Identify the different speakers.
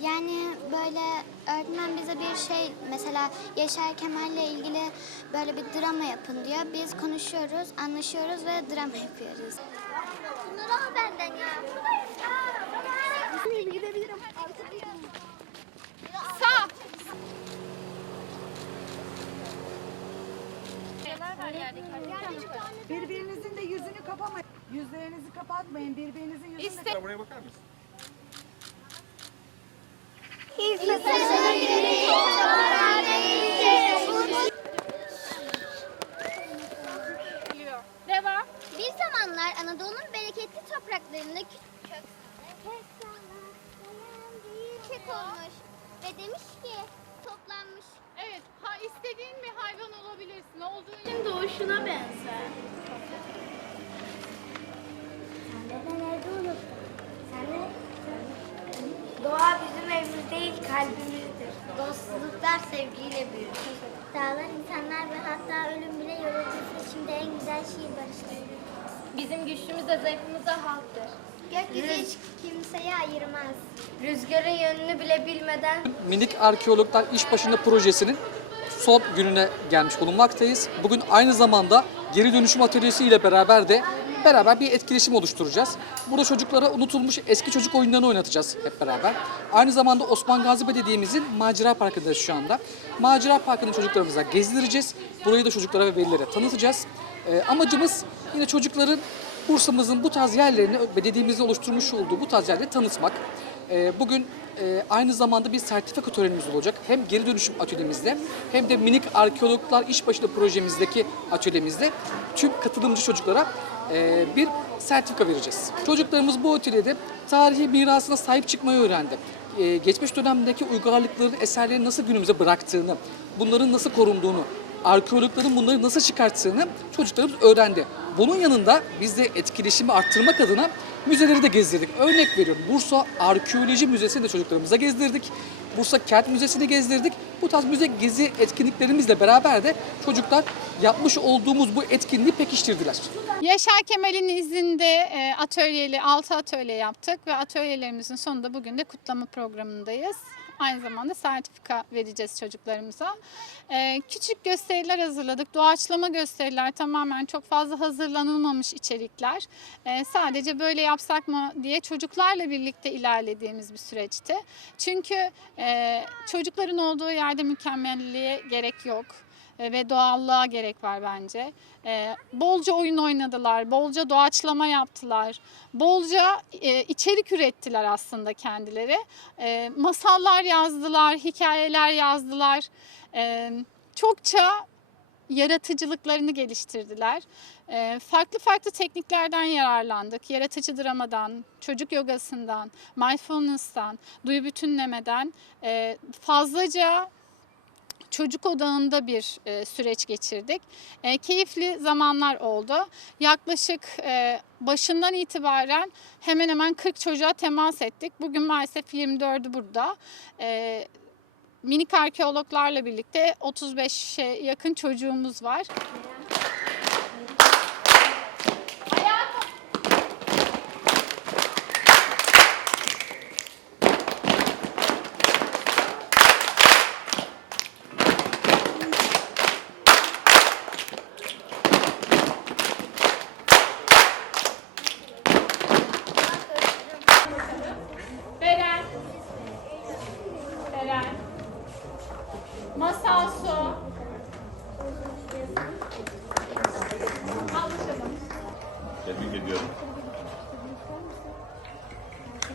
Speaker 1: Yani böyle öğretmen bize bir şey mesela Yaşar Kemal'le ilgili böyle bir drama yapın diyor. Biz konuşuyoruz, anlaşıyoruz ve drama yapıyoruz. Bunları al benden ya.
Speaker 2: Buradayım.
Speaker 3: Birbirinizin de yüzünü kapamayın. Yüzlerinizi kapatmayın. Birbirinizin yüzünü
Speaker 2: İste.
Speaker 4: Buraya bakar mısın?
Speaker 2: Devam.
Speaker 1: Bir zamanlar Anadolu'nun bereketli topraklarında küçük çiçek olmuş ve demiş ki toplanmış.
Speaker 2: Evet. Ha istediğin bir hayvan olabilirsin. Olduğun
Speaker 1: Senin doğuşuna benzer. Sen de ben evde unuttum. Sen de
Speaker 5: Doğa bizim evimiz değil, kalbimizdir.
Speaker 1: dostluklar sevgiyle büyür. Dağlar, insanlar ve hatta ölüm bile yaratılsa şimdi en güzel şiir barıştır.
Speaker 5: Bizim güçlümüz de zayıfımız da halktır.
Speaker 1: Gökyüzü hiç kimseyi ayırmaz.
Speaker 5: Rüzgarın yönünü bile bilmeden
Speaker 6: Minik Arkeologlar İş Başında projesinin son gününe gelmiş bulunmaktayız. Bugün aynı zamanda geri dönüşüm atölyesi ile beraber de beraber bir etkileşim oluşturacağız. Burada çocuklara unutulmuş eski çocuk oyunlarını oynatacağız hep beraber. Aynı zamanda Osman Gazi Belediye'mizin Macera Parkı'ndayız şu anda. Macera Parkı'nı çocuklarımıza gezdireceğiz. Burayı da çocuklara ve velilere tanıtacağız. Ee, amacımız yine çocukların Bursa'mızın bu tarz yerlerini, belediyemizin oluşturmuş olduğu bu tarz yerleri tanıtmak. Ee, Bugün e, aynı zamanda bir sertifika törenimiz olacak. Hem geri dönüşüm atölyemizde hem de minik arkeologlar iş başında projemizdeki atölyemizde tüm katılımcı çocuklara e, bir sertifika vereceğiz. Çocuklarımız bu atölyede tarihi mirasına sahip çıkmayı öğrendi. E, Geçmiş dönemdeki uygarlıkların eserleri nasıl günümüze bıraktığını, bunların nasıl korunduğunu, arkeologların bunları nasıl çıkarttığını çocuklarımız öğrendi. Bunun yanında biz de etkileşimi arttırmak adına müzeleri de gezdirdik. Örnek veriyorum Bursa Arkeoloji Müzesi'ni de çocuklarımıza gezdirdik. Bursa Kent Müzesi'ni gezdirdik. Bu tarz müze gezi etkinliklerimizle beraber de çocuklar yapmış olduğumuz bu etkinliği pekiştirdiler.
Speaker 2: Yaşar Kemal'in izinde e, atölyeli 6 atölye yaptık ve atölyelerimizin sonunda bugün de kutlama programındayız. Aynı zamanda sertifika vereceğiz çocuklarımıza. E, küçük gösteriler hazırladık. Doğaçlama gösteriler tamamen çok fazla hazırlanılmamış içerikler. E, sadece böyle yapsak mı diye çocuklarla birlikte ilerlediğimiz bir süreçti. Çünkü e, çocukların olduğu yerde mükemmelliğe gerek yok ve doğallığa gerek var bence. E, bolca oyun oynadılar, bolca doğaçlama yaptılar, bolca e, içerik ürettiler aslında kendileri. E, masallar yazdılar, hikayeler yazdılar. E, çokça yaratıcılıklarını geliştirdiler. E, farklı farklı tekniklerden yararlandık. Yaratıcı dramadan, çocuk yogasından, mindfulness'tan, duyu bütünlemeden e, fazlaca çocuk odağında bir e, süreç geçirdik. E, keyifli zamanlar oldu. Yaklaşık e, başından itibaren hemen hemen 40 çocuğa temas ettik. Bugün maalesef 24'ü burada. E, minik arkeologlarla birlikte 35'e yakın çocuğumuz var.
Speaker 4: Ediyorum.